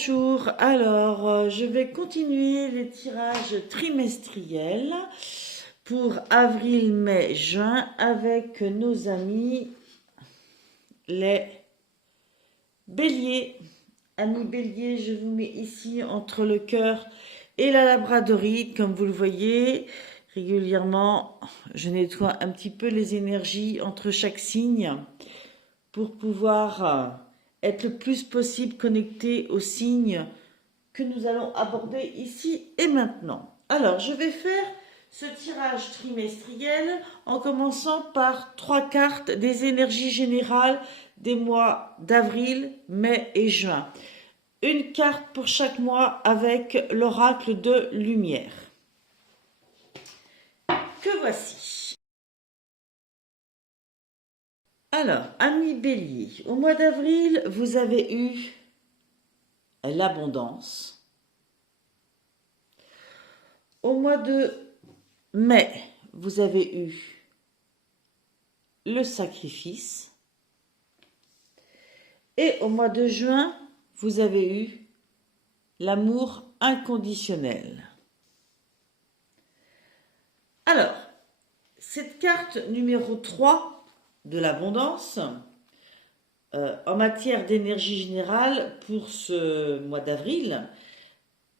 Bonjour, alors je vais continuer les tirages trimestriels pour avril, mai, juin avec nos amis les béliers. Amis béliers, je vous mets ici entre le cœur et la labradorite, comme vous le voyez. Régulièrement, je nettoie un petit peu les énergies entre chaque signe pour pouvoir être le plus possible connecté aux signes que nous allons aborder ici et maintenant. Alors, je vais faire ce tirage trimestriel en commençant par 3 cartes des énergies générales des mois d'avril, mai et juin. Une carte pour chaque mois avec l'oracle de lumière. Que voici. Alors, amis bélier, au mois d'avril, vous avez eu l'abondance. Au mois de mai, vous avez eu le sacrifice. Et au mois de juin, vous avez eu l'amour inconditionnel. Alors, cette carte numéro 3 de l'abondance, en matière d'énergie générale pour ce mois d'avril,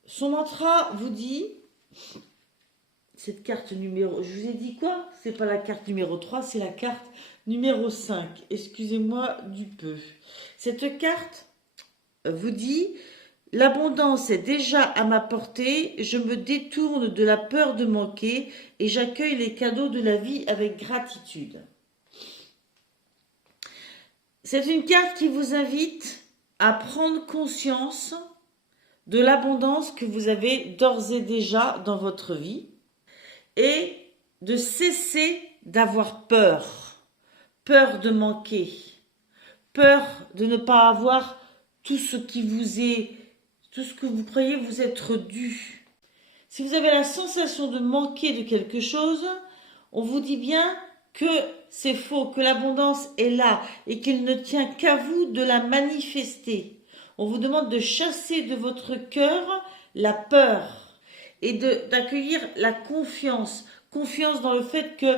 son mantra vous dit, cette carte numéro, je vous ai dit quoi? C'est pas la carte numéro 3, c'est la carte numéro 5. Excusez-moi du peu. Cette carte vous dit, l'abondance est déjà à ma portée, je me détourne de la peur de manquer et j'accueille les cadeaux de la vie avec gratitude. C'est une carte qui vous invite à prendre conscience de l'abondance que vous avez d'ores et déjà dans votre vie et de cesser d'avoir peur, peur de manquer, peur de ne pas avoir tout ce qui vous est, tout ce que vous croyez vous être dû. Si vous avez la sensation de manquer de quelque chose, on vous dit bien que c'est faux, que l'abondance est là et qu'il ne tient qu'à vous de la manifester. On vous demande de chasser de votre cœur la peur et d'accueillir la confiance. Confiance dans le fait que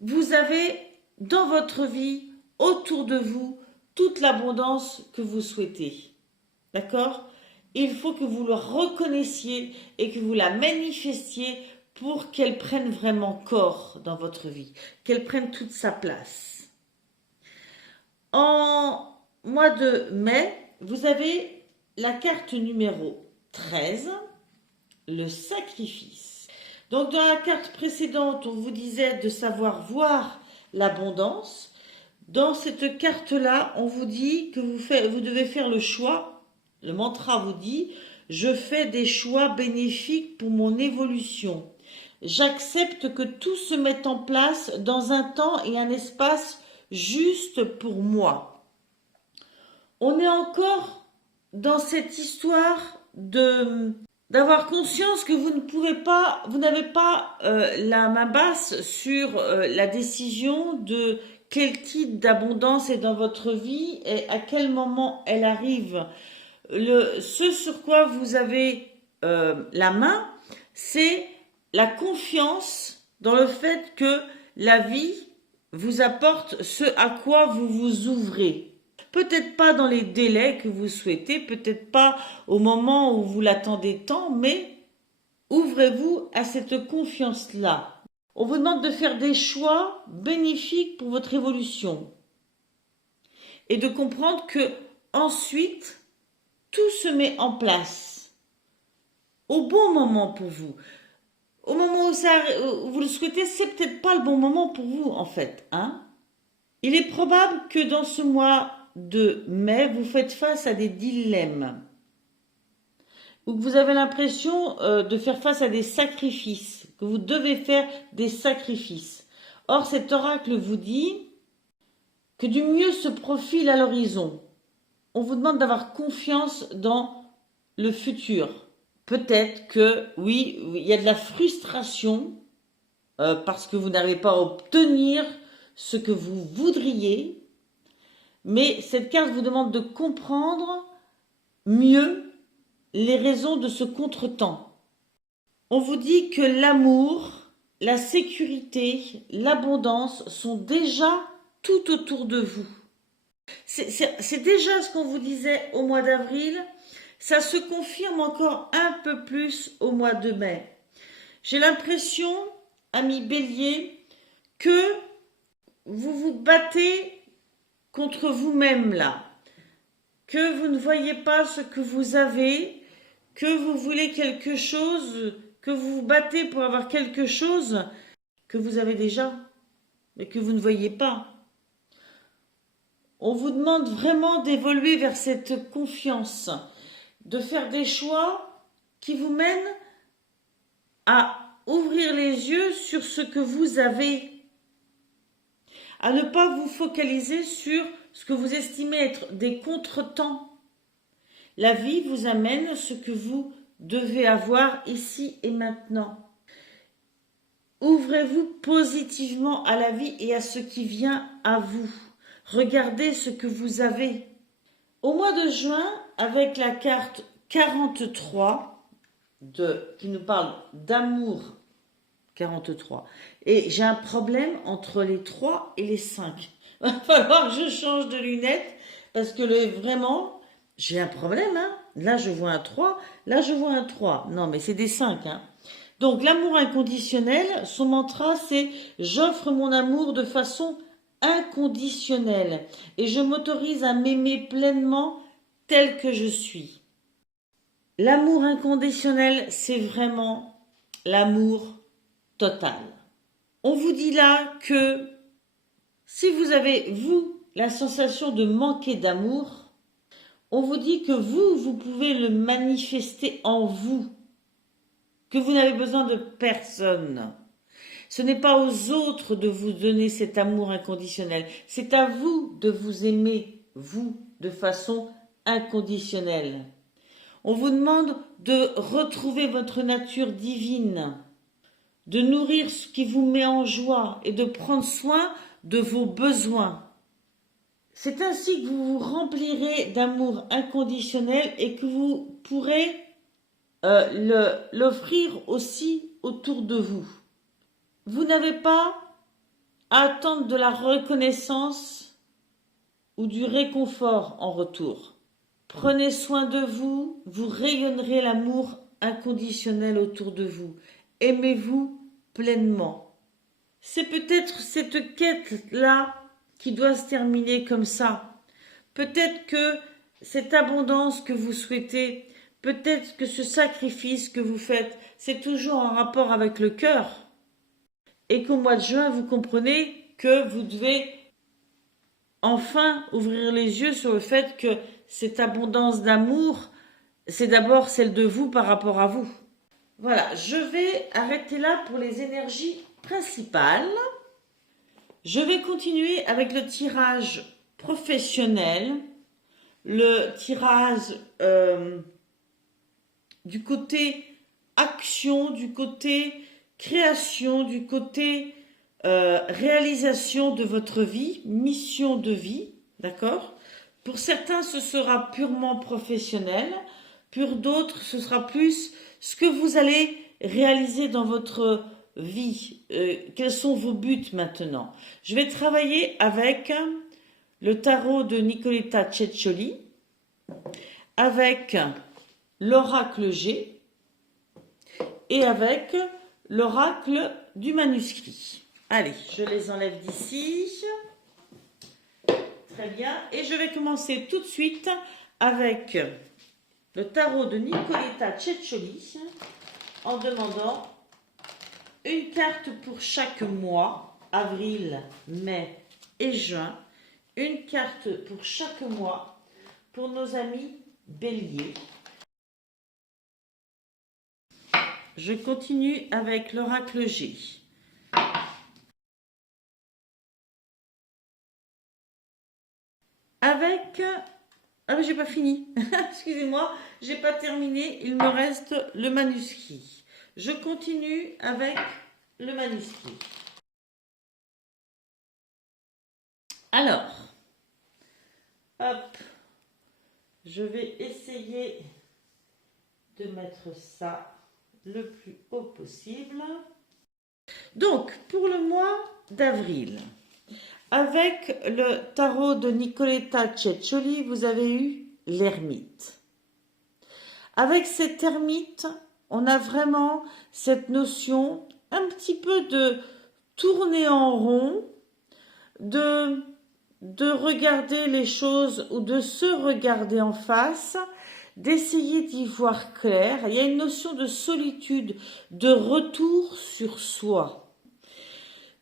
vous avez dans votre vie, autour de vous, toute l'abondance que vous souhaitez. D'accord ? Il faut que vous le reconnaissiez et que vous la manifestiez pour qu'elle prenne vraiment corps dans votre vie, qu'elle prenne toute sa place. En mois de mai, vous avez la carte numéro 13, le sacrifice. Donc dans la carte précédente, on vous disait de savoir voir l'abondance. Dans cette carte-là, on vous dit que vous devez faire le choix. Le mantra vous dit, je fais des choix bénéfiques pour mon évolution. J'accepte que tout se mette en place dans un temps et un espace juste pour moi. On est encore dans cette histoire d'avoir conscience que vous n'avez pas la main basse sur la décision de quel type d'abondance est dans votre vie et à quel moment elle arrive. Ce sur quoi vous avez la main, c'est la confiance dans le fait que la vie vous apporte ce à quoi vous vous ouvrez. Peut-être pas dans les délais que vous souhaitez, peut-être pas au moment où vous l'attendez tant, mais ouvrez-vous à cette confiance-là. On vous demande de faire des choix bénéfiques pour votre évolution et de comprendre que ensuite tout se met en place au bon moment pour vous. Au moment où vous le souhaitez, c'est peut-être pas le bon moment pour vous en fait. Il est probable que dans ce mois de mai, vous faites face à des dilemmes ou que vous avez l'impression de faire face à des sacrifices, que vous devez faire des sacrifices. Or, cet oracle vous dit que du mieux se profile à l'horizon. On vous demande d'avoir confiance dans le futur. Peut-être que, oui, il y a de la frustration parce que vous n'arrivez pas à obtenir ce que vous voudriez, mais cette carte vous demande de comprendre mieux les raisons de ce contretemps. On vous dit que l'amour, la sécurité, l'abondance sont déjà tout autour de vous. C'est déjà ce qu'on vous disait au mois d'avril. Ça se confirme encore un peu plus au mois de mai. J'ai l'impression, amis Bélier, que vous vous battez contre vous-même là, que vous ne voyez pas ce que vous avez, que vous voulez quelque chose, que vous vous battez pour avoir quelque chose que vous avez déjà, mais que vous ne voyez pas. On vous demande vraiment d'évoluer vers cette confiance, de faire des choix qui vous mènent à ouvrir les yeux sur ce que vous avez, à ne pas vous focaliser sur ce que vous estimez être des contretemps. La vie vous amène ce que vous devez avoir ici et maintenant. Ouvrez-vous positivement à la vie et à ce qui vient à vous. Regardez ce que vous avez. Au mois de juin, avec la carte 43, qui nous parle d'amour 43, et j'ai un problème entre les 3 et les 5. Il va falloir que je change de lunettes parce que vraiment, j'ai un problème. Hein. Là, je vois un 3, là, je vois un 3. Non, mais c'est des 5. Hein. Donc, l'amour inconditionnel, son mantra, c'est « J'offre mon amour de façon inconditionnelle et je m'autorise à m'aimer pleinement tel que je suis. » L'amour inconditionnel, c'est vraiment l'amour total. On vous dit là que si vous avez, vous, la sensation de manquer d'amour, on vous dit que vous pouvez le manifester en vous, que vous n'avez besoin de personne. Ce n'est pas aux autres de vous donner cet amour inconditionnel. C'est à vous de vous aimer, vous, de façon inconditionnelle. On vous demande de retrouver votre nature divine, de nourrir ce qui vous met en joie et de prendre soin de vos besoins. C'est ainsi que vous vous remplirez d'amour inconditionnel et que vous pourrez l'offrir aussi autour de vous. Vous n'avez pas à attendre de la reconnaissance ou du réconfort en retour. Prenez soin de vous, vous rayonnerez l'amour inconditionnel autour de vous. Aimez-vous pleinement. C'est peut-être cette quête-là qui doit se terminer comme ça. Peut-être que cette abondance que vous souhaitez, peut-être que ce sacrifice que vous faites, c'est toujours en rapport avec le cœur. Et qu'au mois de juin, vous comprenez que vous devez enfin ouvrir les yeux sur le fait que cette abondance d'amour, c'est d'abord celle de vous par rapport à vous. Voilà, je vais arrêter là pour les énergies principales. Je vais continuer avec le tirage professionnel, le tirage du côté action, du côté création, du côté réalisation de votre vie, mission de vie, d'accord? Pour certains, ce sera purement professionnel, pour d'autres, ce sera plus ce que vous allez réaliser dans votre vie. Quels sont vos buts maintenant? Je vais travailler avec le tarot de Nicoletta Ceccioli, avec l'oracle G et avec l'oracle du manuscrit. Allez, je les enlève d'ici. Très bien. Et je vais commencer tout de suite avec le tarot de Nicoletta Ceccioli en demandant une carte pour chaque mois, avril, mai et juin. Une carte pour chaque mois pour nos amis béliers. Je continue avec l'oracle G. Avec... Ah mais j'ai pas fini. Excusez-moi, j'ai pas terminé. Il me reste le manuscrit. Je continue avec le manuscrit. Alors, hop, je vais essayer de mettre ça le plus haut possible. Donc, pour le mois d'avril, avec le tarot de Nicoletta Ceccioli, vous avez eu l'ermite. Avec cette ermite, on a vraiment cette notion un petit peu de tourner en rond, de regarder les choses ou de se regarder en face, d'essayer d'y voir clair. Il y a une notion de solitude, de retour sur soi.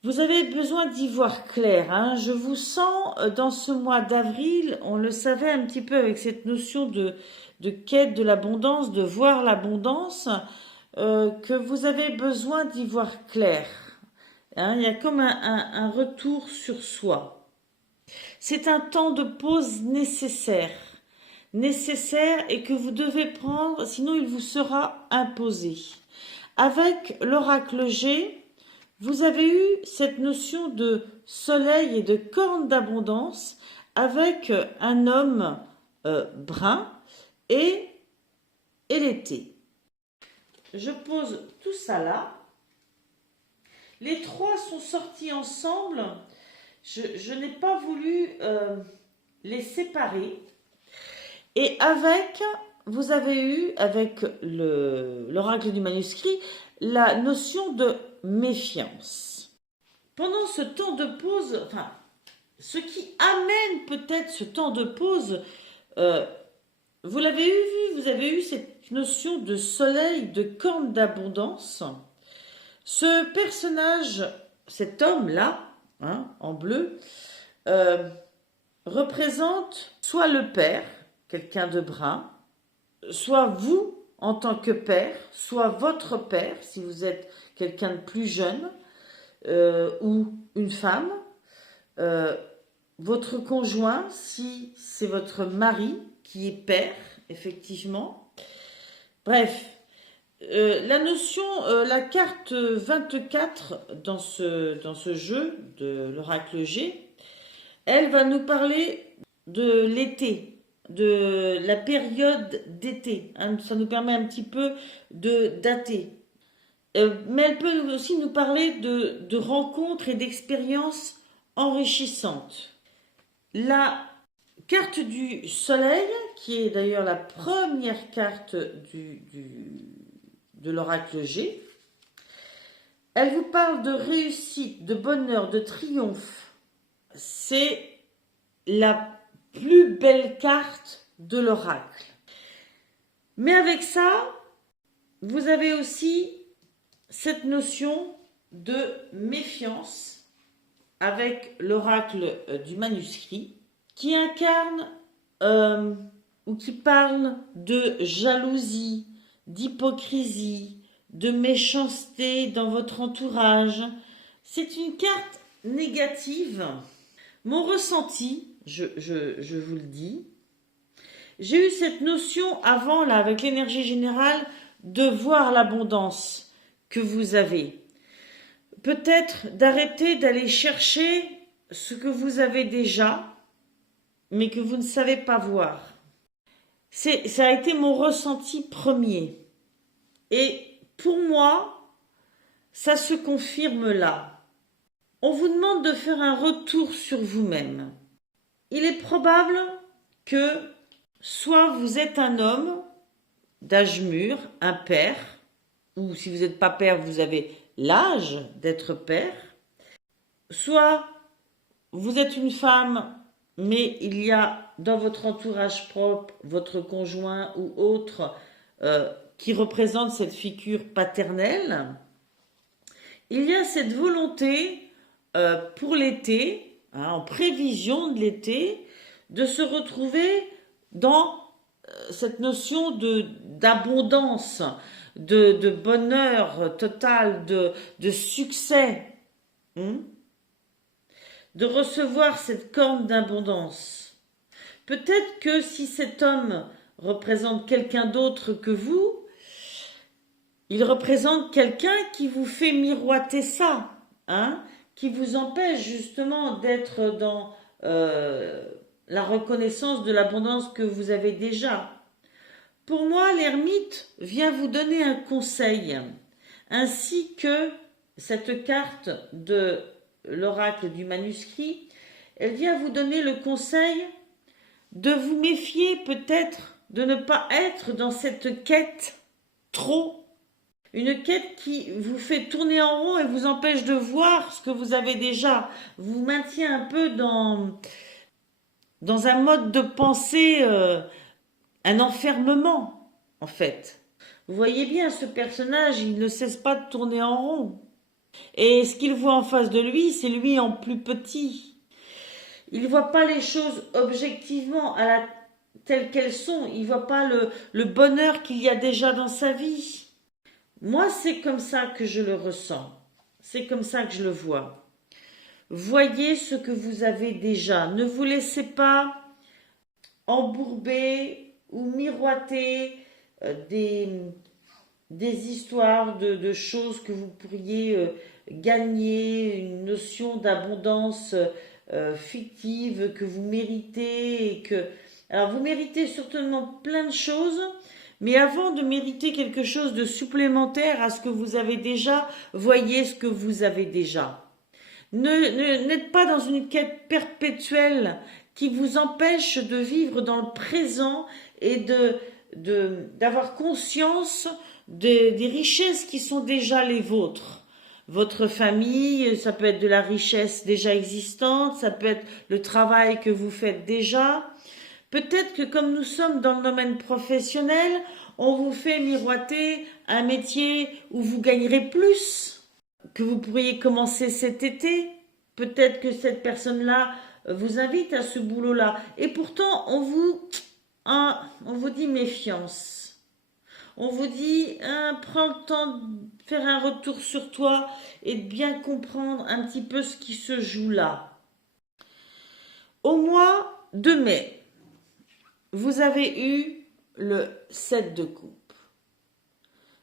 Vous avez besoin d'y voir clair, hein. Je vous sens dans ce mois d'avril, on le savait un petit peu avec cette notion de quête de l'abondance, de voir l'abondance, que vous avez besoin d'y voir clair. Hein, il y a comme un retour sur soi. C'est un temps de pause nécessaire et que vous devez prendre, sinon il vous sera imposé. Avec l'oracle G, vous avez eu cette notion de soleil et de corne d'abondance avec un homme brun et l'été. Je pose tout ça là. Les trois sont sortis ensemble. Je n'ai pas voulu les séparer. Et vous avez eu, avec l'oracle du manuscrit, la notion de méfiance. Pendant ce temps de pause, enfin, ce qui amène peut-être ce temps de pause, vous l'avez vu, vous avez eu cette notion de soleil, de corne d'abondance. Ce personnage, cet homme-là, hein, en bleu, représente soit le père, quelqu'un de brun, soit vous en tant que père, soit votre père, si vous êtes quelqu'un de plus jeune, ou une femme, votre conjoint, si c'est votre mari qui est père, effectivement. Bref, la notion, la carte 24 dans ce jeu de l'oracle G, elle va nous parler de l'été, de la période d'été. Hein, ça nous permet un petit peu de dater. Mais elle peut aussi nous parler de rencontres et d'expériences enrichissantes. La carte du soleil, qui est d'ailleurs la première carte de l'oracle G, elle vous parle de réussite, de bonheur, de triomphe. C'est la plus belle carte de l'oracle. Mais avec ça, vous avez aussi cette notion de méfiance avec l'oracle du manuscrit qui incarne ou qui parle de jalousie, d'hypocrisie, de méchanceté dans votre entourage. C'est une carte négative. Mon ressenti, je vous le dis, j'ai eu cette notion avant, là, avec l'énergie générale, de voir l'abondance que vous avez. Peut-être d'arrêter d'aller chercher ce que vous avez déjà, mais que vous ne savez pas voir. Ça a été mon ressenti premier. Et pour moi, ça se confirme là. On vous demande de faire un retour sur vous-même. Il est probable que soit vous êtes un homme d'âge mûr, un père, ou si vous n'êtes pas père, vous avez l'âge d'être père, soit vous êtes une femme, mais il y a dans votre entourage propre, votre conjoint ou autre, qui représente cette figure paternelle. Il y a cette volonté pour l'été, hein, en prévision de l'été, de se retrouver dans cette notion d'abondance, de bonheur total, de succès, de recevoir cette corne d'abondance. Peut-être que si cet homme représente quelqu'un d'autre que vous, il représente quelqu'un qui vous fait miroiter ça, hein, qui vous empêche justement d'être dans la reconnaissance de l'abondance que vous avez déjà. Pour moi, l'ermite vient vous donner un conseil, ainsi que cette carte de l'oracle du manuscrit, elle vient vous donner le conseil de vous méfier peut-être de ne pas être dans cette quête trop. Une quête qui vous fait tourner en rond et vous empêche de voir ce que vous avez déjà. Vous maintient un peu dans un mode de pensée, un enfermement, en fait. Vous voyez bien, ce personnage, il ne cesse pas de tourner en rond. Et ce qu'il voit en face de lui, c'est lui en plus petit. Il ne voit pas les choses objectivement telles qu'elles sont. Il ne voit pas le bonheur qu'il y a déjà dans sa vie. Moi, c'est comme ça que je le ressens. C'est comme ça que je le vois. Voyez ce que vous avez déjà. Ne vous laissez pas embourber ou miroiter des histoires de choses que vous pourriez gagner, une notion d'abondance fictive que vous méritez et que... Alors, vous méritez certainement plein de choses, mais avant de mériter quelque chose de supplémentaire à ce que vous avez déjà, voyez ce que vous avez déjà. N'êtes pas dans une quête perpétuelle qui vous empêche de vivre dans le présent et d'avoir conscience des richesses qui sont déjà les vôtres. Votre famille, ça peut être de la richesse déjà existante, ça peut être le travail que vous faites déjà. Peut-être que comme nous sommes dans le domaine professionnel, on vous fait miroiter un métier où vous gagnerez plus, que vous pourriez commencer cet été. Peut-être que cette personne-là vous invite à ce boulot-là. Et pourtant, on vous dit méfiance. On vous dit, prends le temps de faire un retour sur toi et de bien comprendre un petit peu ce qui se joue là. Au mois de mai, vous avez eu le 7 de coupe.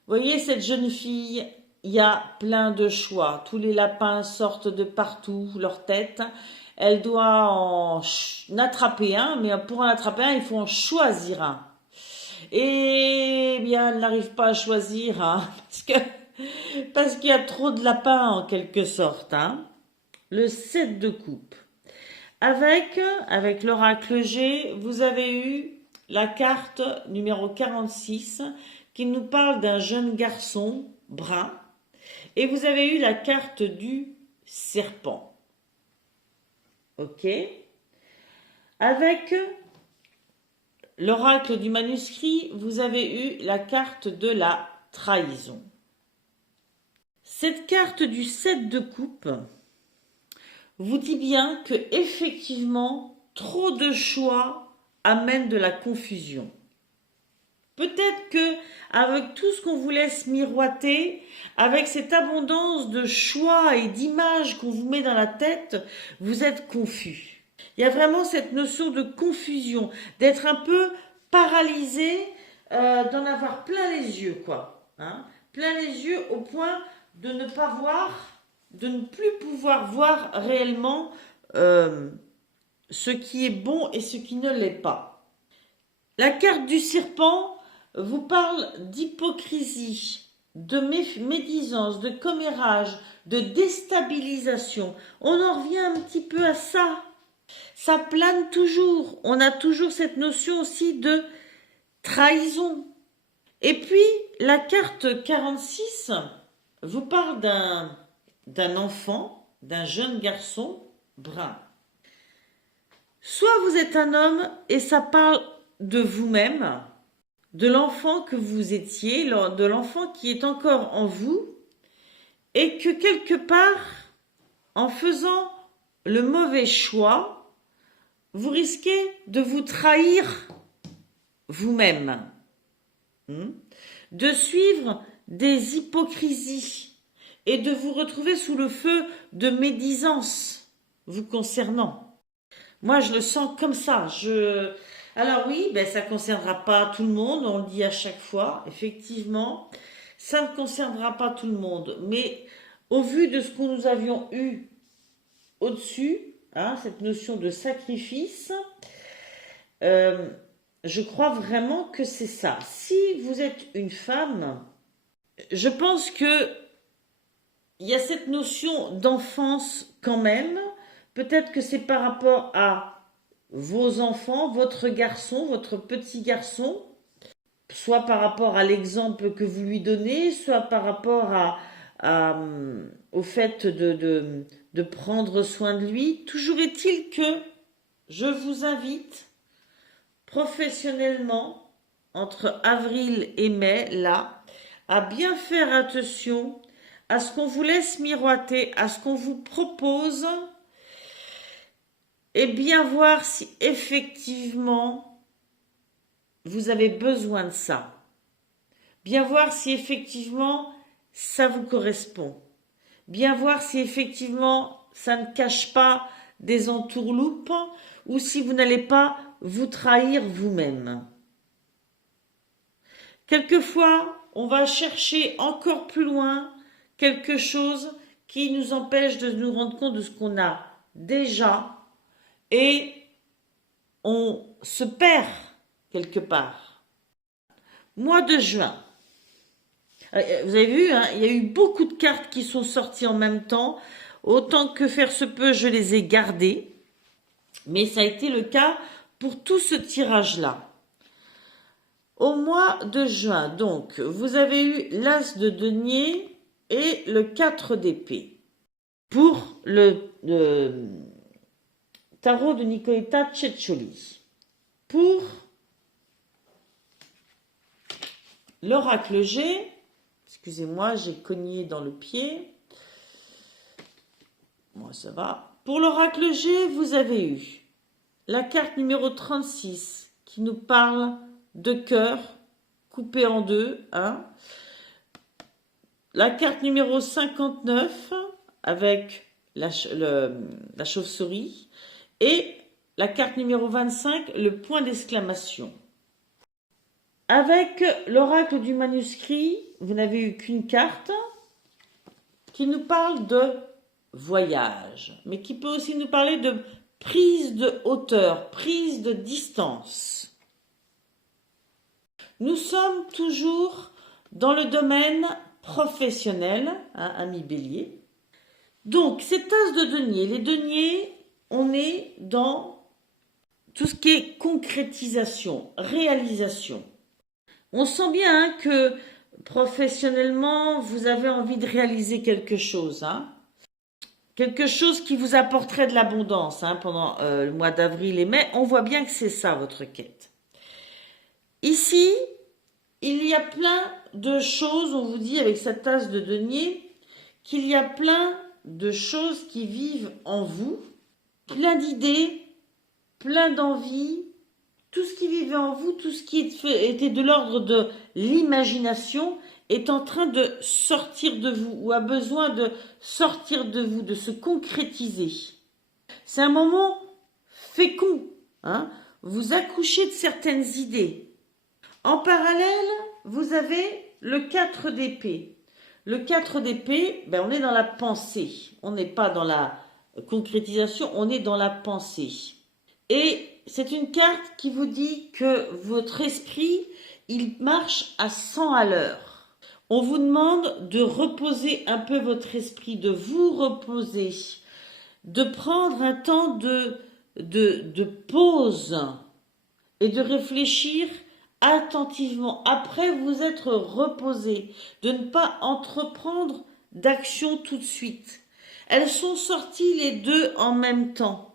Vous voyez cette jeune fille, il y a plein de choix. Tous les lapins sortent de partout, leur tête. Elle doit en attraper un, mais pour en attraper un, il faut en choisir un. Et bien, elle n'arrive pas à choisir, hein, parce qu'il y a trop de lapins en quelque sorte. Hein. Le 7 de coupe. Avec l'oracle G, vous avez eu la carte numéro 46 qui nous parle d'un jeune garçon brun. Et vous avez eu la carte du serpent. Ok. Avec l'oracle du manuscrit, vous avez eu la carte de la trahison. Cette carte du 7 de coupe vous dit bien que effectivement trop de choix amènent de la confusion. Peut-être que avec tout ce qu'on vous laisse miroiter, avec cette abondance de choix et d'images qu'on vous met dans la tête, vous êtes confus. Il y a vraiment cette notion de confusion, d'être un peu paralysé, d'en avoir plein les yeux, quoi. Hein, plein les yeux au point de ne pas voir, de ne plus pouvoir voir réellement ce qui est bon et ce qui ne l'est pas. La carte du serpent vous parle d'hypocrisie, de médisance, de commérage, de déstabilisation. On en revient un petit peu à ça. Ça plane toujours. On a toujours cette notion aussi de trahison. Et puis, la carte 46 vous parle d'un enfant, d'un jeune garçon brun. Soit vous êtes un homme et ça parle de vous-même, de l'enfant que vous étiez, de l'enfant qui est encore en vous, et que quelque part, en faisant le mauvais choix, vous risquez de vous trahir vous-même, de suivre des hypocrisies et de vous retrouver sous le feu de médisance vous concernant. Moi, je le sens comme ça. Alors oui, ça ne concernera pas tout le monde, on le dit à chaque fois, effectivement, ça ne concernera pas tout le monde, mais au vu de ce que nous avions eu au-dessus, hein, cette notion de sacrifice, Je crois vraiment que c'est ça. Si vous êtes une femme, je pense que il y a cette notion d'enfance quand même. Peut-être que c'est par rapport à vos enfants, votre garçon, votre petit garçon, soit par rapport à l'exemple que vous lui donnez, soit par rapport au fait de prendre soin de lui. Toujours est-il que je vous invite professionnellement, entre avril et mai, là, à bien faire attention à ce qu'on vous laisse miroiter, à ce qu'on vous propose, et bien voir si effectivement vous avez besoin de ça. Bien voir si effectivement ça vous correspond. Bien voir si effectivement ça ne cache pas des entourloupes ou si vous n'allez pas vous trahir vous-même. Quelquefois, on va chercher encore plus loin quelque chose qui nous empêche de nous rendre compte de ce qu'on a déjà et on se perd quelque part. Mois de juin. Vous avez vu, hein, il y a eu beaucoup de cartes qui sont sorties en même temps. Autant que faire se peut, je les ai gardées. Mais ça a été le cas pour tout ce tirage-là. Au mois de juin, donc, vous avez eu l'As de denier et le 4 d'épée. Pour le tarot de Nicoletta Ceccioli. Pour l'oracle G, excusez-moi, j'ai cogné dans le pied. Moi, ça va. Pour l'oracle G, vous avez eu la carte numéro 36 qui nous parle de cœur coupé en deux. Hein. La carte numéro 59 avec la chauve-souris. Et la carte numéro 25, le point d'exclamation. Avec l'oracle du manuscrit, vous n'avez eu qu'une carte qui nous parle de voyage, mais qui peut aussi nous parler de prise de hauteur, prise de distance. Nous sommes toujours dans le domaine professionnel, hein, ami Bélier. Donc, cette as de denier, les deniers, on est dans tout ce qui est concrétisation, réalisation. On sent bien hein, que professionnellement, vous avez envie de réaliser quelque chose. Hein. Quelque chose qui vous apporterait de l'abondance hein, pendant le mois d'avril et mai. On voit bien que c'est ça votre quête. Ici, il y a plein de choses, on vous dit avec cette tasse de denier, qu'il y a plein de choses qui vivent en vous, plein d'idées, plein d'envies, tout ce qui vivait en vous, tout ce qui était de l'ordre de l'imagination est en train de sortir de vous ou a besoin de sortir de vous, de se concrétiser. C'est un moment fécond, hein, vous accouchez de certaines idées. En parallèle, vous avez le 4 d'épée. Le 4 d'épée, ben on est dans la pensée. On n'est pas dans la concrétisation, on est dans la pensée. Et c'est une carte qui vous dit que votre esprit, il marche à 100 à l'heure. On vous demande de reposer un peu votre esprit, de vous reposer, de prendre un temps de pause et de réfléchir attentivement après vous être reposé, de ne pas entreprendre d'action tout de suite. Elles sont sorties les deux en même temps.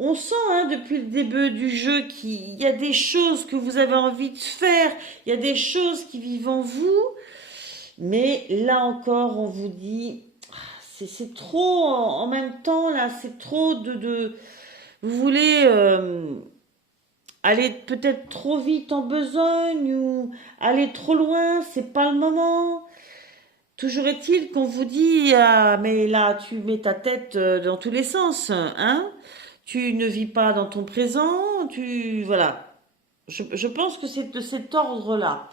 On sent hein, depuis le début du jeu qu'il y a des choses que vous avez envie de faire, il y a des choses qui vivent en vous, mais là encore on vous dit, c'est trop en même temps, là c'est trop vous voulez aller peut-être trop vite en besogne ou aller trop loin, c'est pas le moment. Toujours est-il qu'on vous dit, ah, mais là tu mets ta tête dans tous les sens, hein. Tu ne vis pas dans ton présent, voilà. Je pense que c'est de cet ordre-là.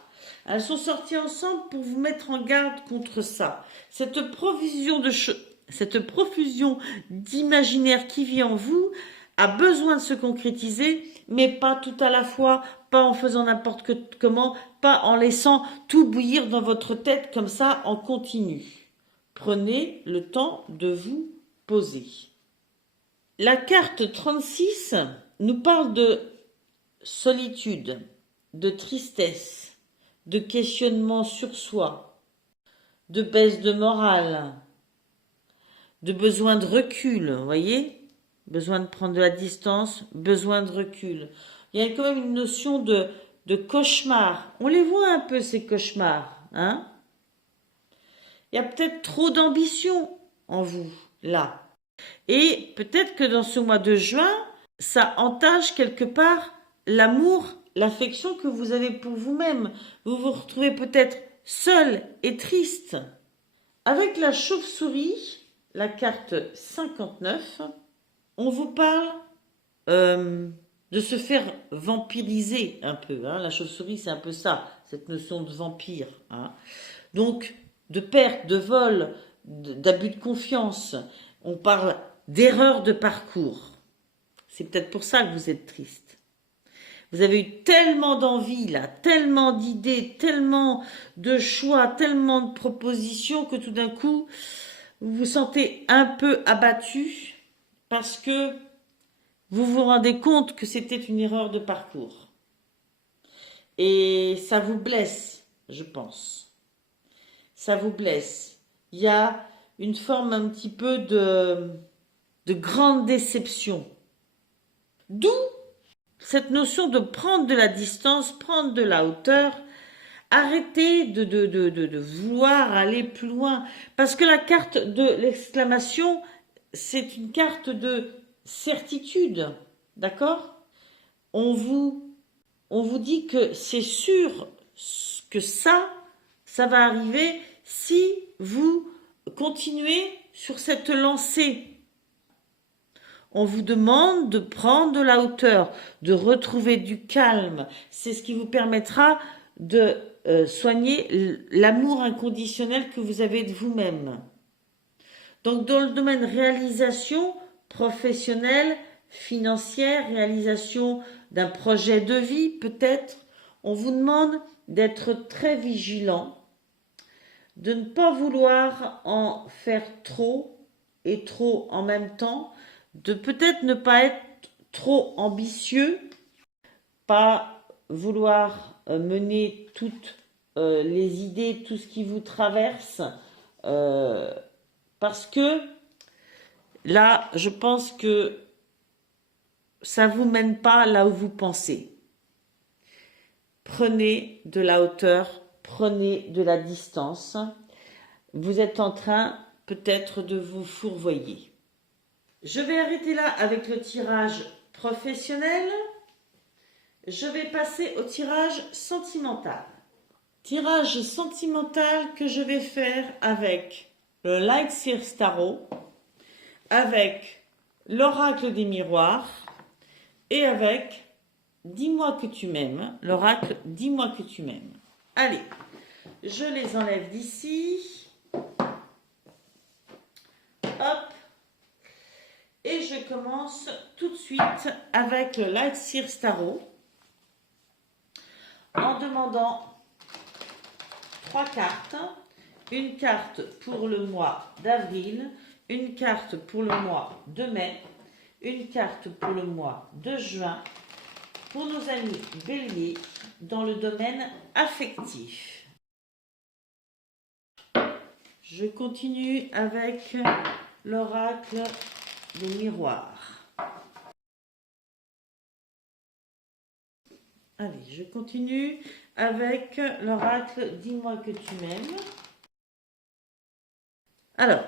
Elles sont sorties ensemble pour vous mettre en garde contre ça. Cette profusion d'imaginaire qui vit en vous, a besoin de se concrétiser, mais pas tout à la fois, pas en faisant n'importe comment, pas en laissant tout bouillir dans votre tête comme ça en continu. Prenez le temps de vous poser. La carte 36 nous parle de solitude, de tristesse, de questionnement sur soi, de baisse de morale, de besoin de recul, vous voyez ? Besoin de prendre de la distance, besoin de recul. Il y a quand même une notion de cauchemar. On les voit un peu, ces cauchemars, hein ? Il y a peut-être trop d'ambition en vous, là. Et peut-être que dans ce mois de juin, ça entache quelque part l'amour, l'affection que vous avez pour vous-même. Vous vous retrouvez peut-être seul et triste. Avec la chauve-souris, la carte 59, on vous parle de se faire vampiriser un peu. Hein. La chauve-souris, c'est un peu ça, cette notion de vampire. Hein. Donc, de perte, de vol, d'abus de confiance. On parle d'erreur de parcours. C'est peut-être pour ça que vous êtes triste. Vous avez eu tellement d'envie, là, tellement d'idées, tellement de choix, tellement de propositions que tout d'un coup, vous vous sentez un peu abattu parce que vous vous rendez compte que c'était une erreur de parcours. Et ça vous blesse, je pense. Ça vous blesse. Il y a une forme un petit peu de grande déception. D'où cette notion de prendre de la distance, prendre de la hauteur, arrêter de vouloir aller plus loin. Parce que la carte de l'exclamation, c'est une carte de certitude, d'accord ? On vous dit que c'est sûr que ça va arriver si vous continuez sur cette lancée. On vous demande de prendre de la hauteur, de retrouver du calme. C'est ce qui vous permettra de soigner l'amour inconditionnel que vous avez de vous-même. Donc, dans le domaine réalisation professionnelle, financière, réalisation d'un projet de vie, peut-être, on vous demande d'être très vigilant, de ne pas vouloir en faire trop et trop en même temps, de peut-être ne pas être trop ambitieux, pas vouloir mener toutes les idées, tout ce qui vous traverse, parce que là, je pense que ça ne vous mène pas là où vous pensez. Prenez de la hauteur, prenez de la distance. Vous êtes en train peut-être de vous fourvoyer. Je vais arrêter là avec le tirage professionnel. Je vais passer au tirage sentimental. Tirage sentimental que je vais faire avec le Light Seers Tarot, avec l'oracle des miroirs et avec Dis-moi que tu m'aimes, l'oracle Dis-moi que tu m'aimes. Allez, je les enlève d'ici. Hop. Et je commence tout de suite avec le Light Seers Tarot en demandant 3 cartes. Une carte pour le mois d'avril, une carte pour le mois de mai, une carte pour le mois de juin, pour nos amis béliers dans le domaine affectif. Je continue avec l'oracle des miroirs. Allez, je continue avec l'oracle Dis-moi que tu m'aimes. Alors,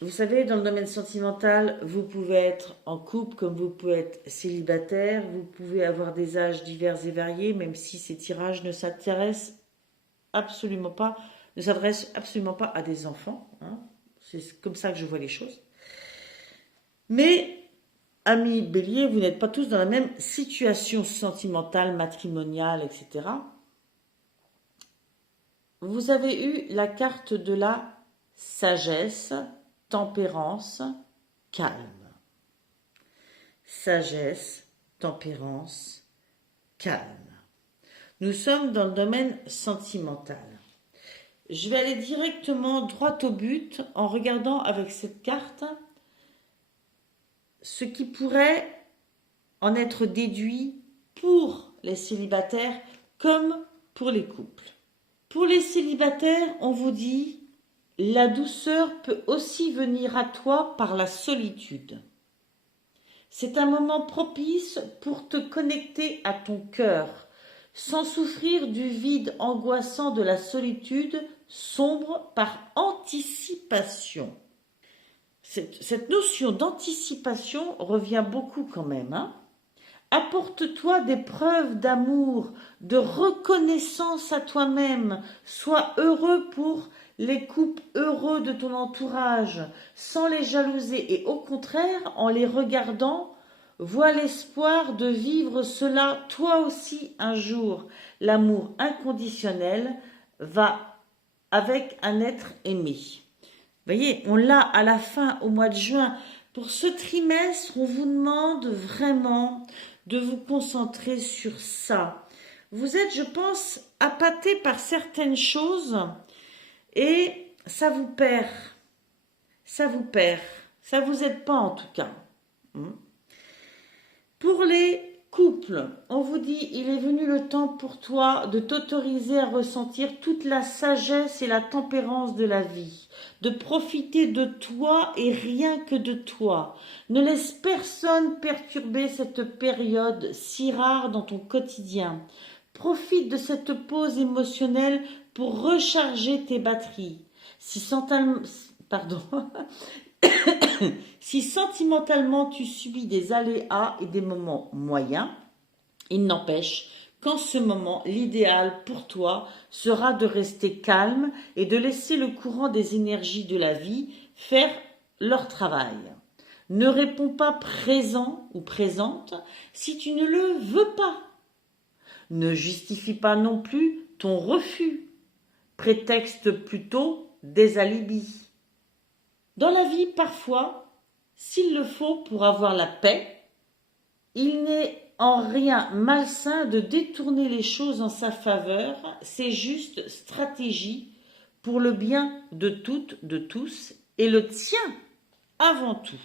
vous savez, dans le domaine sentimental, vous pouvez être en couple comme vous pouvez être célibataire, vous pouvez avoir des âges divers et variés, même si ces tirages ne s'adressent absolument pas à des enfants. Hein. C'est comme ça que je vois les choses. Mais, amis béliers, vous n'êtes pas tous dans la même situation sentimentale, matrimoniale, etc. Vous avez eu la carte de la sagesse, tempérance, calme. sagesse, tempérance, calme. Nous sommes dans le domaine sentimental. Je vais aller directement droit au but en regardant avec cette carte ce qui pourrait en être déduit pour les célibataires comme pour les couples. Pour les célibataires, on vous dit, la douceur peut aussi venir à toi par la solitude. C'est un moment propice pour te connecter à ton cœur, sans souffrir du vide angoissant de la solitude sombre par anticipation. Cette notion d'anticipation revient beaucoup quand même. Apporte-toi des preuves d'amour, de reconnaissance à toi-même. Sois heureux pour les couples heureux de ton entourage, sans les jalouser et au contraire, en les regardant, vois l'espoir de vivre cela toi aussi un jour. L'amour inconditionnel va avec un être aimé. Vous voyez, on l'a à la fin, au mois de juin. Pour ce trimestre, on vous demande vraiment de vous concentrer sur ça. Vous êtes, je pense, appâté par certaines choses et ça vous perd. Ça vous perd. Ça ne vous aide pas en tout cas. Pour les couples, on vous dit, il est venu le temps pour toi de t'autoriser à ressentir toute la sagesse et la tempérance de la vie, de profiter de toi et rien que de toi. Ne laisse personne perturber cette période si rare dans ton quotidien. Profite de cette pause émotionnelle pour recharger tes batteries. Si sentimentalement tu subis des aléas et des moments moyens, il n'empêche qu'en ce moment, l'idéal pour toi sera de rester calme et de laisser le courant des énergies de la vie faire leur travail. Ne réponds pas présent ou présente si tu ne le veux pas. Ne justifie pas non plus ton refus. Prétexte plutôt des alibis. Dans la vie, parfois, s'il le faut pour avoir la paix, il n'est en rien malsain de détourner les choses en sa faveur, c'est juste stratégie pour le bien de toutes, de tous, et le tien avant tout.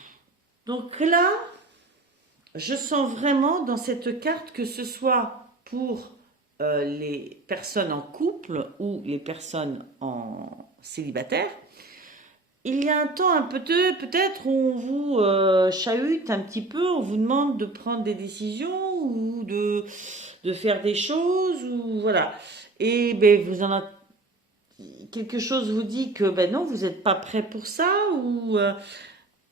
Donc là, je sens vraiment dans cette carte que ce soit pour les personnes en couple ou les personnes en célibataire, il y a un temps peut-être où on vous chahute un petit peu, on vous demande de prendre des décisions ou de faire des choses, ou voilà. Et quelque chose vous dit que non, vous n'êtes pas prêt pour ça, ou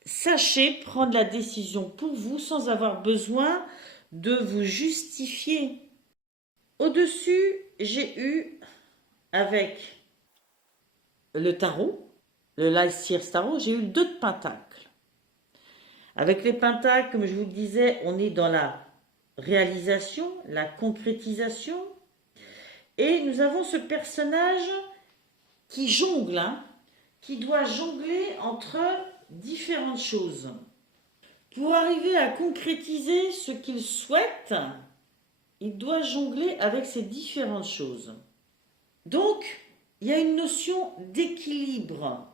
sachez prendre la décision pour vous sans avoir besoin de vous justifier. Au-dessus, j'ai eu avec le tarot, le Life Seers Tarot, j'ai eu le 2 de Pentacles. Avec les Pentacles, comme je vous le disais, on est dans la réalisation, la concrétisation. Et nous avons ce personnage qui jongle, qui doit jongler entre différentes choses. Pour arriver à concrétiser ce qu'il souhaite, il doit jongler avec ces différentes choses. Donc, il y a une notion d'équilibre,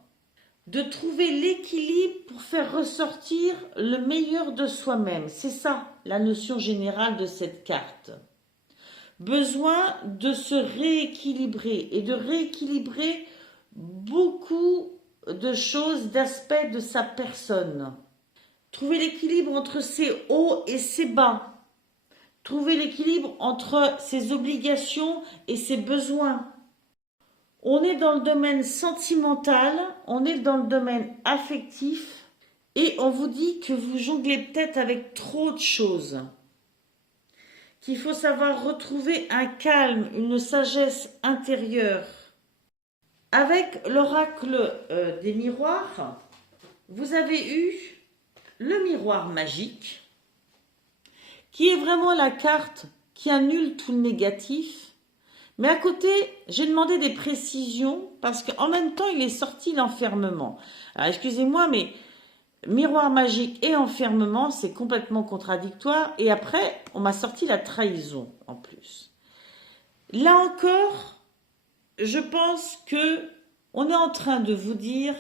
de trouver l'équilibre pour faire ressortir le meilleur de soi-même. C'est ça la notion générale de cette carte. Besoin de se rééquilibrer et de rééquilibrer beaucoup de choses, d'aspects de sa personne. Trouver l'équilibre entre ses hauts et ses bas. Trouver l'équilibre entre ses obligations et ses besoins. On est dans le domaine sentimental, on est dans le domaine affectif et on vous dit que vous jonglez peut-être avec trop de choses. Qu'il faut savoir retrouver un calme, une sagesse intérieure. Avec l'oracle des miroirs, vous avez eu le miroir magique, qui est vraiment la carte qui annule tout le négatif. Mais à côté, j'ai demandé des précisions parce qu'en même temps, il est sorti l'enfermement. Alors, excusez-moi, mais Miroir magique et enfermement, c'est complètement contradictoire. Et après, on m'a sorti la trahison en plus. Là encore, je pense que on est en train de vous dire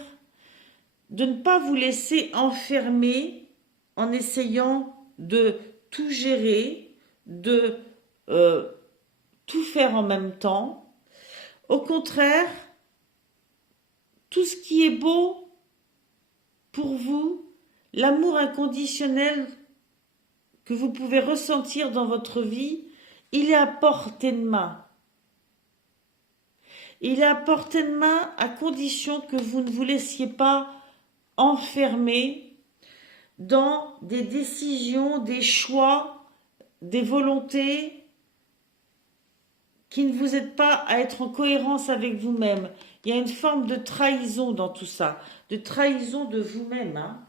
de ne pas vous laisser enfermer en essayant de tout gérer, de tout faire en même temps. Au contraire, tout ce qui est beau pour vous, l'amour inconditionnel que vous pouvez ressentir dans votre vie, il est à portée de main. Il est à portée de main à condition que vous ne vous laissiez pas enfermer dans des décisions, des choix, des volontés qui ne vous aident pas à être en cohérence avec vous-même. Il y a une forme de trahison dans tout ça, de trahison de vous-même. Hein.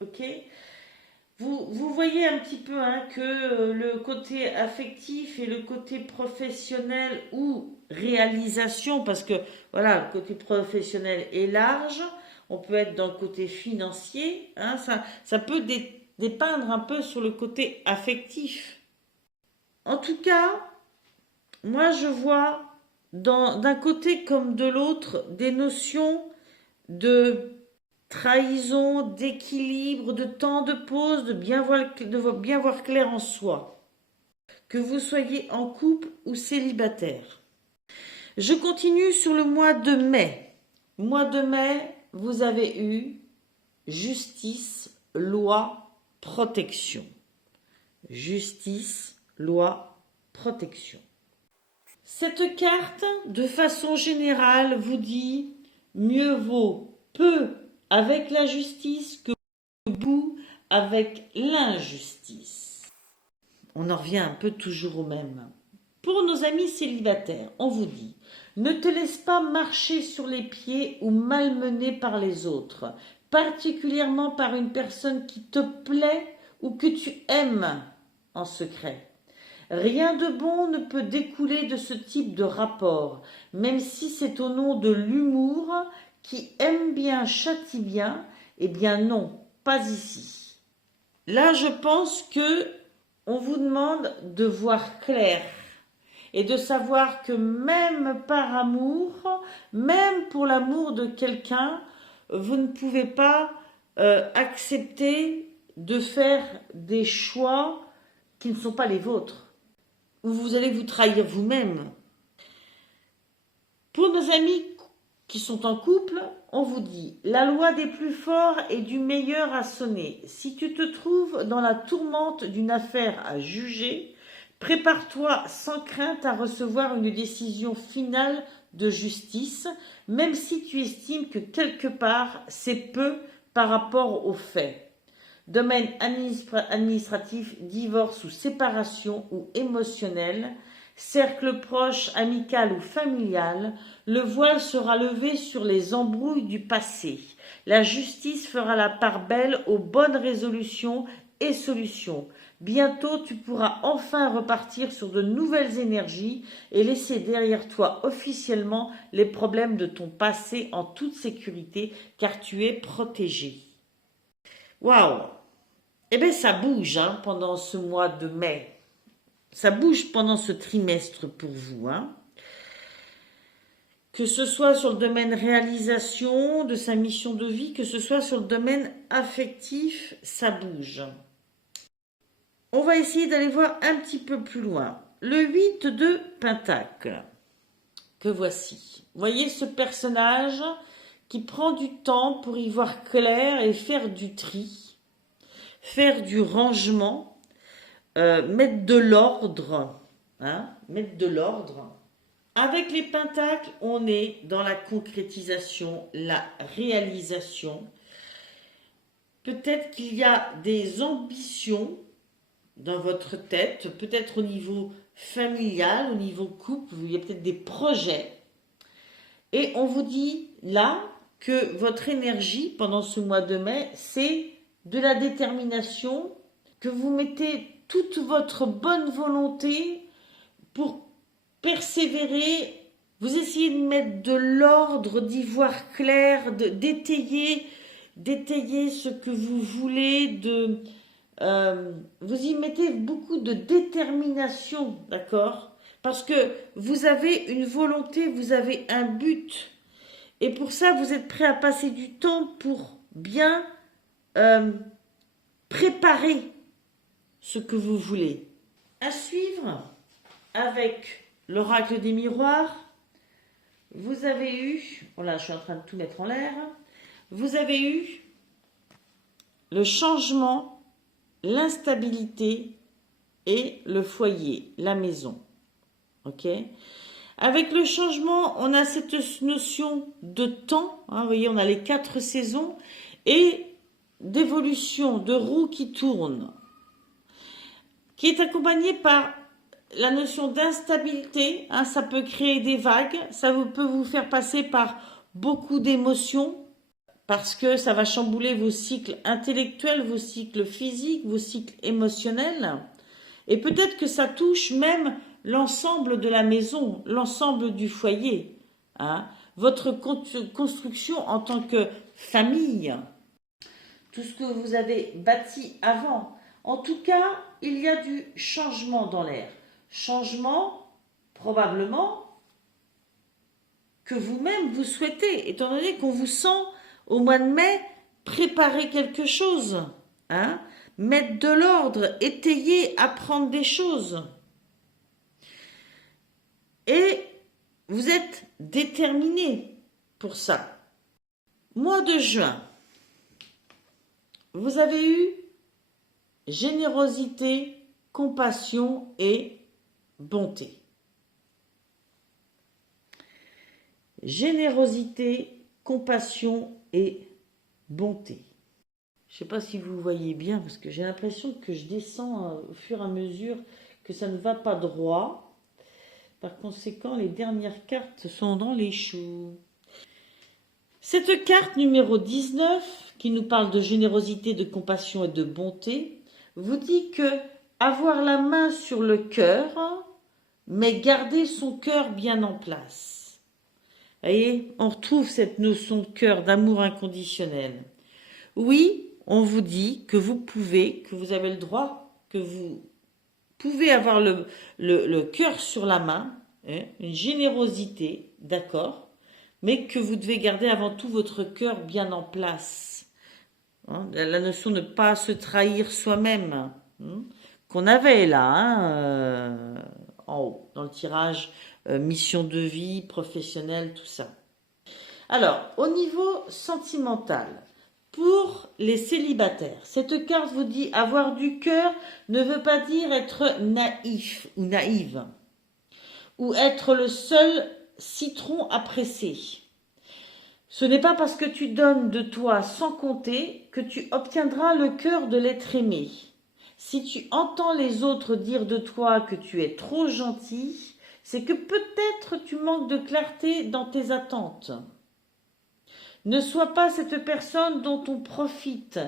Ok ? Vous voyez un petit peu hein, que le côté affectif et le côté professionnel ou réalisation, parce que voilà, le côté professionnel est large, on peut être dans le côté financier, hein, ça peut dépeindre un peu sur le côté affectif. En tout cas, moi je vois d'un côté comme de l'autre des notions de trahison, d'équilibre, de temps de pause, de bien voir clair en soi. Que vous soyez en couple ou célibataire. Je continue sur le mois de mai. Mois de mai, vous avez eu justice, loi, protection. Justice, loi, protection. Cette carte, de façon générale, vous dit mieux vaut peu avec la justice que beaucoup avec l'injustice. On en revient un peu toujours au même. Pour nos amis célibataires, on vous dit ne te laisse pas marcher sur les pieds ou malmener par les autres, particulièrement par une personne qui te plaît ou que tu aimes en secret. Rien de bon ne peut découler de ce type de rapport, même si c'est au nom de l'humour qui aime bien châtie bien, eh bien non, pas ici. Là, je pense que on vous demande de voir clair et de savoir que même par amour, même pour l'amour de quelqu'un, vous ne pouvez pas accepter de faire des choix qui ne sont pas les vôtres, où vous allez vous trahir vous-même. Pour nos amis qui sont en couple, on vous dit la loi des plus forts et du meilleur a sonné. Si tu te trouves dans la tourmente d'une affaire à juger, prépare-toi sans crainte à recevoir une décision finale de justice, même si tu estimes que quelque part c'est peu par rapport aux faits. Domaine administratif, divorce ou séparation ou émotionnel, cercle proche, amical ou familial, le voile sera levé sur les embrouilles du passé. La justice fera la part belle aux bonnes résolutions et solutions. Bientôt, tu pourras enfin repartir sur de nouvelles énergies et laisser derrière toi officiellement les problèmes de ton passé en toute sécurité, car tu es protégé. Waouh! Eh bien, ça bouge hein, pendant ce mois de mai. Ça bouge pendant ce trimestre pour vous. Hein. Que ce soit sur le domaine réalisation de sa mission de vie, que ce soit sur le domaine affectif, ça bouge. On va essayer d'aller voir un petit peu plus loin. Le 8 de Pentacle, que voici. Vous voyez ce personnage qui prend du temps pour y voir clair et faire du tri, faire du rangement, mettre de l'ordre, hein, mettre de l'ordre. Avec les pentacles, on est dans la concrétisation, la réalisation. Peut-être qu'il y a des ambitions dans votre tête, peut-être au niveau familial, au niveau couple, il y a peut-être des projets. Et on vous dit là que votre énergie pendant ce mois de mai, c'est de la détermination, que vous mettez toute votre bonne volonté pour persévérer Vous essayez de mettre de l'ordre, d'y voir clair, d'étayer ce que vous voulez, vous y mettez beaucoup de détermination, d'accord? Parce que vous avez une volonté, vous avez un but. Et pour ça, vous êtes prêt à passer du temps pour bien préparer ce que vous voulez. À suivre, avec l'oracle des miroirs, vous avez eu, voilà, je suis en train de tout mettre en l'air, vous avez eu le changement, l'instabilité et le foyer, la maison. Ok? Avec le changement, on a cette notion de temps, hein, vous voyez, on a les 4 saisons, et d'évolution, de roue qui tourne, qui est accompagnée par la notion d'instabilité, hein, ça peut créer des vagues, peut vous faire passer par beaucoup d'émotions, parce que ça va chambouler vos cycles intellectuels, vos cycles physiques, vos cycles émotionnels, et peut-être que ça touche même l'ensemble de la maison, l'ensemble du foyer, hein, votre construction en tant que famille, tout ce que vous avez bâti avant. En tout cas, il y a du changement dans l'air. Changement, probablement, que vous-même vous souhaitez, étant donné qu'on vous sent au mois de mai préparer quelque chose, hein, mettre de l'ordre, étayer, apprendre des choses. Et vous êtes déterminé pour ça. Mois de juin, vous avez eu générosité, compassion et bonté. Générosité, compassion et bonté. Je ne sais pas si vous voyez bien, parce que j'ai l'impression que je descends au fur et à mesure, que ça ne va pas droit. Par conséquent, les dernières cartes sont dans les choux. Cette carte numéro 19, qui nous parle de générosité, de compassion et de bonté, vous dit que avoir la main sur le cœur, mais garder son cœur bien en place. Vous voyez, on retrouve cette notion de cœur, d'amour inconditionnel. Oui, on vous dit que vous pouvez, que vous avez le droit, que vous pouvez avoir le cœur sur la main, hein, une générosité, d'accord, mais que vous devez garder avant tout votre cœur bien en place. Hein, la notion de ne pas se trahir soi-même, hein, qu'on avait là, hein, en haut, dans le tirage mission de vie, professionnelle, tout ça. Alors, au niveau sentimental, pour les célibataires, cette carte vous dit avoir du cœur ne veut pas dire être naïf ou naïve, ou être le seul citron à presser. Ce n'est pas parce que tu donnes de toi sans compter que tu obtiendras le cœur de l'être aimé. Si tu entends les autres dire de toi que tu es trop gentil, c'est que peut-être tu manques de clarté dans tes attentes. Ne sois pas cette personne dont on profite,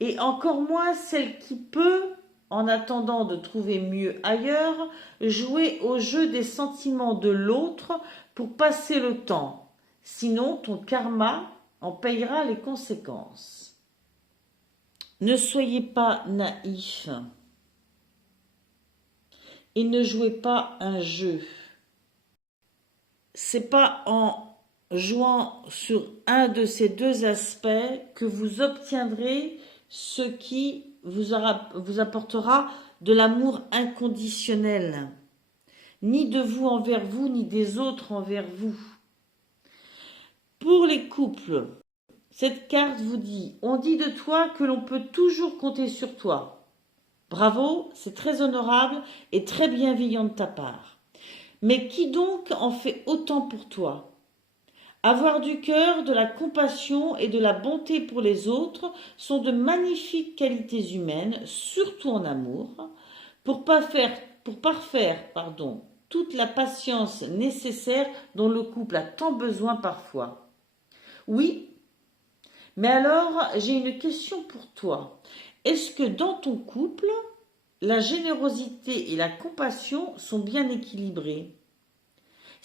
et encore moins celle qui peut, en attendant de trouver mieux ailleurs, jouer au jeu des sentiments de l'autre pour passer le temps. Sinon, ton karma en payera les conséquences. Ne soyez pas naïfs et ne jouez pas un jeu. C'est pas en jouant sur un de ces deux aspects que vous obtiendrez ce qui vous apportera de l'amour inconditionnel, ni de vous envers vous, ni des autres envers vous. Pour les couples, cette carte vous dit, on dit de toi que l'on peut toujours compter sur toi. Bravo, c'est très honorable et très bienveillant de ta part. Mais qui donc en fait autant pour toi ? Avoir du cœur, de la compassion et de la bonté pour les autres sont de magnifiques qualités humaines, surtout en amour, pour parfaire toute la patience nécessaire dont le couple a tant besoin parfois. Oui, mais alors j'ai une question pour toi. Est-ce que dans ton couple, la générosité et la compassion sont bien équilibrées ?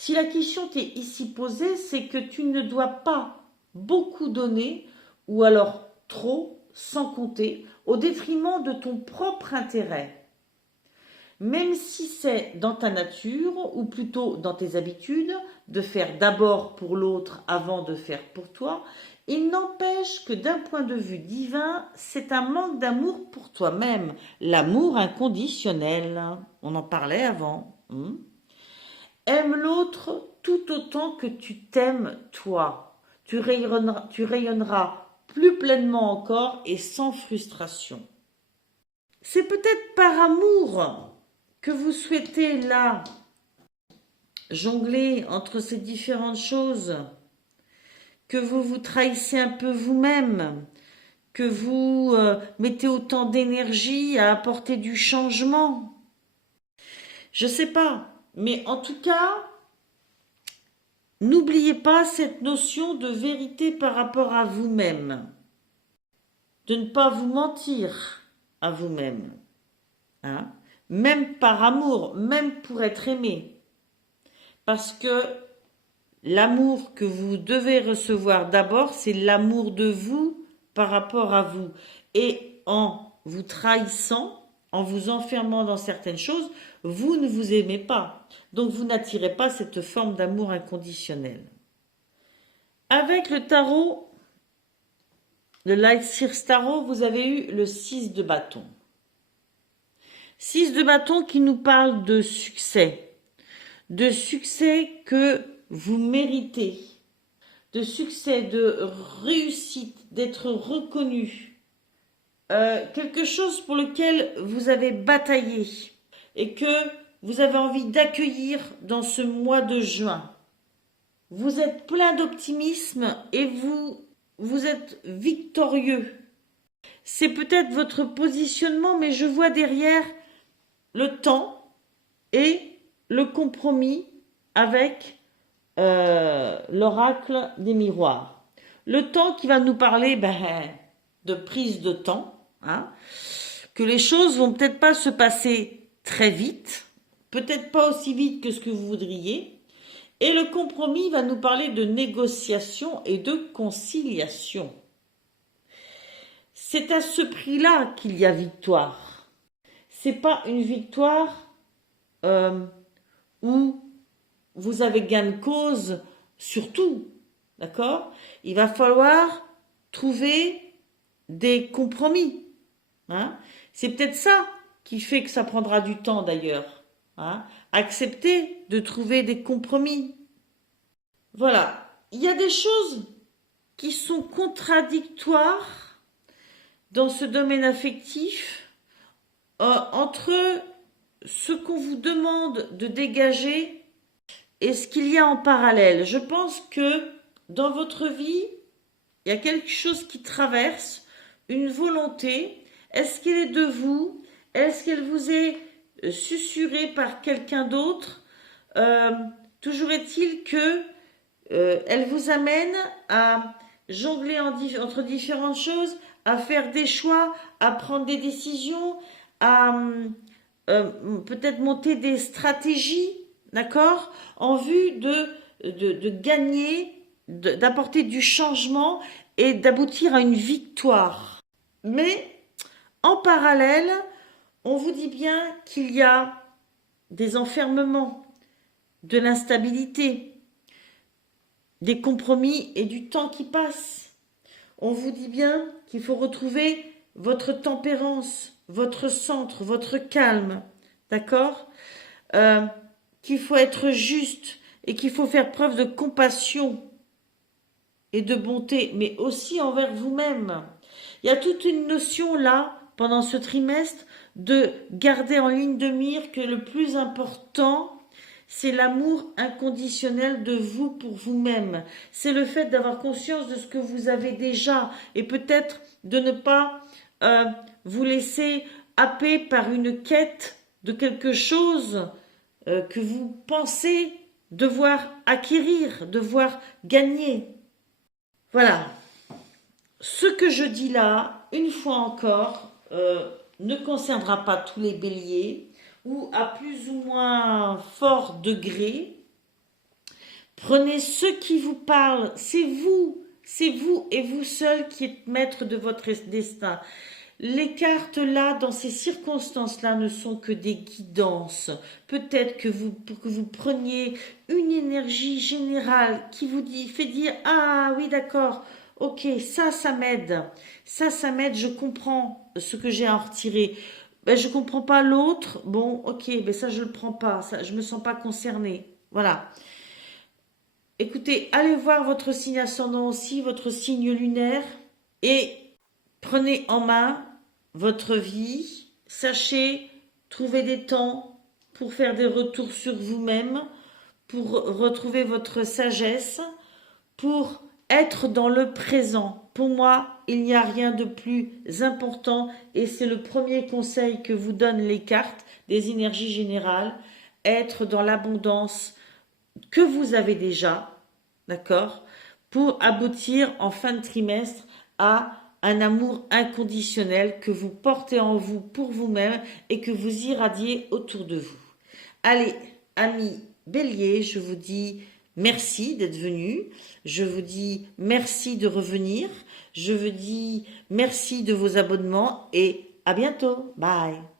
Si la question t'est ici posée, c'est que tu ne dois pas beaucoup donner, ou alors trop, sans compter, au détriment de ton propre intérêt. Même si c'est dans ta nature, ou plutôt dans tes habitudes, de faire d'abord pour l'autre avant de faire pour toi, il n'empêche que d'un point de vue divin, c'est un manque d'amour pour toi-même, l'amour inconditionnel. On en parlait avant. Aime l'autre tout autant que tu t'aimes toi. Tu rayonneras plus pleinement encore et sans frustration. C'est peut-être par amour que vous souhaitez là jongler entre ces différentes choses, que vous vous trahissez un peu vous-même, que vous mettez autant d'énergie à apporter du changement. Je sais pas, mais en tout cas, n'oubliez pas cette notion de vérité par rapport à vous-même, de ne pas vous mentir à vous-même, hein? Même par amour, même pour être aimé. Parce que l'amour que vous devez recevoir d'abord, c'est l'amour de vous par rapport à vous. Et en vous trahissant, en vous enfermant dans certaines choses, vous ne vous aimez pas. Donc vous n'attirez pas cette forme d'amour inconditionnel. Avec le tarot, le Light Sears Tarot, vous avez eu le 6 de bâton. 6 de bâton qui nous parle de succès que vous méritez, de succès, de réussite, d'être reconnu, quelque chose pour lequel vous avez bataillé et que vous avez envie d'accueillir dans ce mois de juin. Vous êtes plein d'optimisme et vous êtes victorieux. C'est peut-être votre positionnement, mais je vois derrière le temps et le compromis avec l'oracle des miroirs. Le temps qui va nous parler de prise de temps, hein, que les choses vont peut-être pas se passer très vite, peut-être pas aussi vite que ce que vous voudriez, et le compromis va nous parler de négociation et de conciliation. C'est à ce prix-là qu'il y a victoire. C'est pas une victoire où vous avez gain de cause sur tout, d'accord? Il va falloir trouver des compromis, hein? C'est peut-être ça qui fait que ça prendra du temps d'ailleurs, hein? Accepter de trouver des compromis. Voilà, il y a des choses qui sont contradictoires dans ce domaine affectif entre ce qu'on vous demande de dégager et ce qu'il y a en parallèle. Je pense que dans votre vie, il y a quelque chose qui traverse, une volonté. Est-ce qu'elle est de vous? Est-ce qu'elle vous est susurrée par quelqu'un d'autre? Toujours est-il que elle vous amène à jongler entre différentes choses, à faire des choix, à prendre des décisions, à peut-être monter des stratégies, d'accord, en vue de gagner, d'apporter du changement et d'aboutir à une victoire. Mais en parallèle, on vous dit bien qu'il y a des enfermements, de l'instabilité, des compromis et du temps qui passe. On vous dit bien qu'il faut retrouver votre tempérance, votre centre, votre calme, d'accord, qu'il faut être juste et qu'il faut faire preuve de compassion et de bonté, mais aussi envers vous-même. Il y a toute une notion là, pendant ce trimestre, de garder en ligne de mire que le plus important, c'est l'amour inconditionnel de vous pour vous-même. C'est le fait d'avoir conscience de ce que vous avez déjà et peut-être de ne pas vous laisser happer par une quête de quelque chose que vous pensez devoir acquérir, devoir gagner. Voilà. Ce que je dis là, une fois encore, ne concernera pas tous les béliers ou à plus ou moins fort degré. Prenez ce qui vous parle. C'est vous et vous seul qui êtes maître de votre destin. Les cartes là, dans ces circonstances-là, ne sont que des guidances. Peut-être que pour que vous preniez une énergie générale qui vous fait dire, ah oui, d'accord, ok, ça m'aide. Ça m'aide, je comprends ce que j'ai à en retirer. Ben, je comprends pas l'autre. Bon, ok, ben ça, je le prends pas. Ça, je me sens pas concernée. Voilà. Écoutez, allez voir votre signe ascendant aussi, votre signe lunaire, et prenez en main votre vie. Sachez trouver des temps pour faire des retours sur vous-même, pour retrouver votre sagesse, pour être dans le présent. Pour moi, il n'y a rien de plus important et c'est le premier conseil que vous donnent les cartes des énergies générales. Être dans l'abondance que vous avez déjà, d'accord, pour aboutir en fin de trimestre à un amour inconditionnel que vous portez en vous pour vous-même et que vous irradiez autour de vous. Allez, amis Bélier, je vous dis merci d'être venu, je vous dis merci de revenir, je vous dis merci de vos abonnements et à bientôt. Bye.